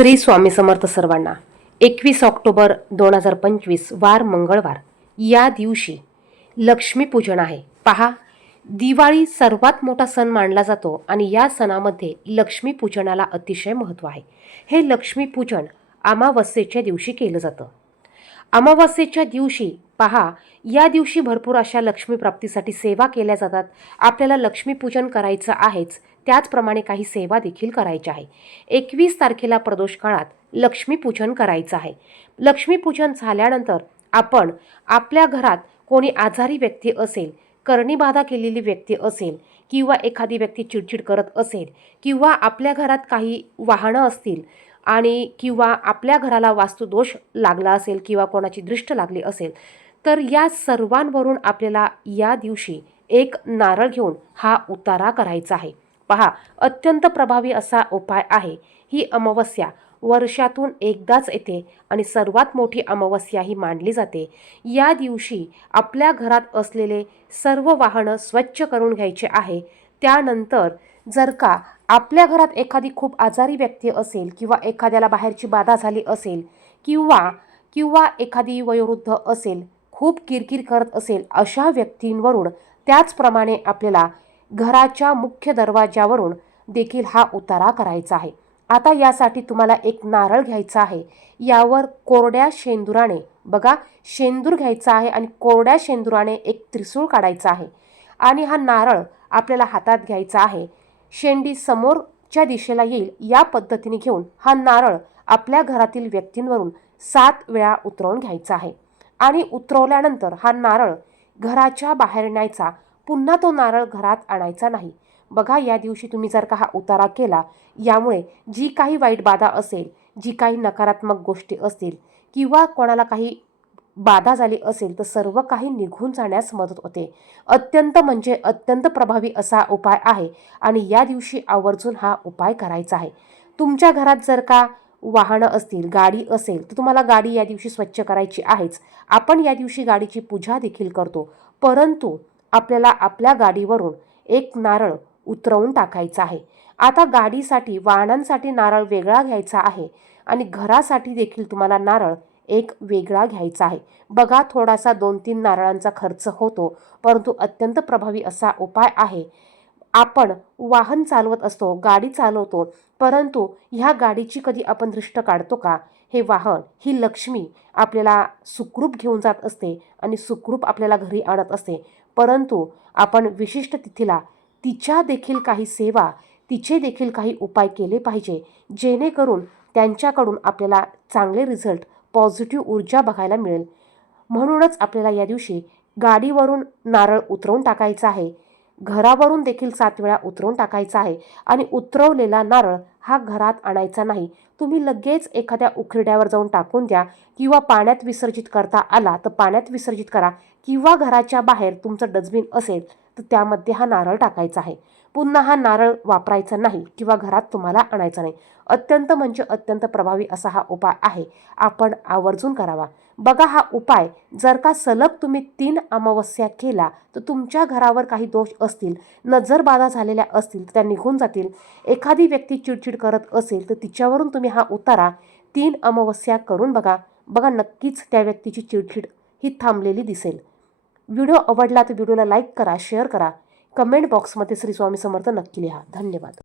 श्री स्वामी समर्थ सर्वांना एकवीस ऑक्टोबर दोन हजार पंचवीस वार मंगळवार. या दिवशी लक्ष्मीपूजन आहे. पहा दिवाळी सर्वात मोठा सण मानला जातो आणि या सणामध्ये लक्ष्मीपूजनाला अतिशय महत्त्व आहे. हे लक्ष्मीपूजन अमावस्येच्या दिवशी केलं जातं. अमावस्येच्या दिवशी पहा या दिवशी भरपूर अशा लक्ष्मी प्राप्तीसाठी सेवा केल्या जातात. आपल्याला लक्ष्मीपूजन करायचं आहेच. त्याचप्रमाणे काही सेवा देखील करायच्या आहे. एकवीस तारखेला प्रदोष काळात लक्ष्मीपूजन करायचं आहे. लक्ष्मीपूजन झाल्यानंतर आपण आपल्या घरात कोणी आजारी व्यक्ती असेल करणीबाधा केलेली व्यक्ती असेल किंवा एखादी व्यक्ती चिडचिड करत असेल किंवा आपल्या घरात काही वाहनं असतील आणि किंवा आपल्या घराला वास्तुदोष लागला असेल किंवा कोणाची दृष्ट लागली असेल तर या सर्वांवरून आपल्याला या दिवशी एक नारळ घेऊन हा उतारा करायचा आहे. पहा अत्यंत प्रभावी असा उपाय आहे. ही अमावस्या वर्षातून एकदाच येते आणि सर्वात मोठी अमावस्या ही मानली जाते. या दिवशी आपल्या घरात असलेले सर्व वाहनं स्वच्छ करून घ्यायचे आहे. त्यानंतर जर का आपल्या घरात एखादी खूप आजारी व्यक्ती असेल किंवा एखाद्याला बाहेरची बाधा झाली असेल किंवा किंवा एखादी वयोवृद्ध असेल खूप किरकिर करत असेल अशा व्यक्तींवरून त्याचप्रमाणे आपल्याला घराच्या मुख्य दरवाजावरून देखील हा उतारा करायचा आहे. आता यासाठी तुम्हाला एक नारळ घ्यायचा आहे. यावर कोरड्या शेंदुराने बघा शेंदूर घ्यायचा आहे आणि कोरड्या शेंदुराने एक त्रिसूळ काढायचा आहे. आणि हा नारळ आपल्याला हातात घ्यायचा आहे. शेंडी समोरच्या दिशेला येईल. या पद्धतीने घेऊन हा नारळ आपल्या घरातील व्यक्तींवरून सात वेळा उतरवून घ्यायचा आहे. आणि उतरवल्यानंतर हा नारळ घराच्या बाहेर न्यायचा. पुन्हा तो नारळ घरात आणायचा नाही. बघा या दिवशी तुम्ही जर का हा उतारा केला यामुळे जी काही वाईट बाधा असेल जी काही नकारात्मक गोष्टी असतील किंवा कोणाला काही बाधा झाली असेल तर सर्व काही निघून जाण्यास मदत होते. अत्यंत म्हणजे अत्यंत प्रभावी असा उपाय आहे आणि या दिवशी आवर्जून हा उपाय करायचा आहे. तुमच्या घरात जर का वाहनं असतील गाडी असेल तर तुम्हाला गाडी या दिवशी स्वच्छ करायची आहेच. आपण या दिवशी गाडीची पूजा देखील करतो. परंतु आपल्याला आपल्या गाडीवरून एक नारळ उतरवून टाकायचा आहे. आता गाडीसाठी वाहनांसाठी नारळ वेगळा घ्यायचा आहे आणि घरासाठी देखील तुम्हाला नारळ एक वेगळा घ्यायचा आहे. बघा थोडासा दोन तीन नारळांचा खर्च होतो परंतु अत्यंत प्रभावी असा उपाय आहे. आपण वाहन चालवत असतो गाडी चालवतो परंतु ह्या गाडीची कधी आपण दृष्ट काढतो का? हे वाहन ही लक्ष्मी आपल्याला सुखरूप घेऊन जात असते आणि सुखरूप आपल्याला घरी आणत असते. परंतु आपण विशिष्ट तिथीला तिच्या देखील काही सेवा तिचे देखील काही उपाय केले पाहिजे जेणेकरून त्यांच्याकडून आपल्याला चांगले रिझल्ट पॉझिटिव्ह ऊर्जा बघायला मिळेल. म्हणूनच आपल्याला या दिवशी गाडीवरून नारळ उतरवून टाकायचा आहे. घरावरून देखील सात वेळा उतरवून टाकायचा आहे आणि उतरवलेला नारळ हा घरात आणायचा नाही. तुम्ही लगेच एखाद्या उखरड्यावर जाऊन टाकून द्या किंवा पाण्यात विसर्जित करता आला तर पाण्यात विसर्जित करा किंवा घराच्या बाहेर तुमचं डस्टबिन असेल तर त्यामध्ये हा नारळ टाकायचा आहे. पुन्हा हा नारळ वापरायचा नाही किंवा घरात तुम्हाला आणायचा नाही. अत्यंत म्हणजे अत्यंत प्रभावी असा हा उपाय आहे. आपण आवर्जून करावा. बघा हा उपाय जर का सलग तुम्ही तीन अमावस्या केला तर तुमच्या घरावर काही दोष असतील नजर बाधा झालेल्या असतील त्या निघून जातील. एखादी व्यक्ती चिडचिड करत असेल तर तिच्यावरून तुम्ही हा उतारा तीन अमावस्या करून बघा. बघा नक्कीच त्या व्यक्तीची चिडचिड ही थांबलेली दिसेल. व्हिडिओ आवडला तर व्हिडिओला लाईक करा शेअर करा. कमेंट बॉक्समध्ये श्री स्वामी समर्थ नक्की लिहा. धन्यवाद.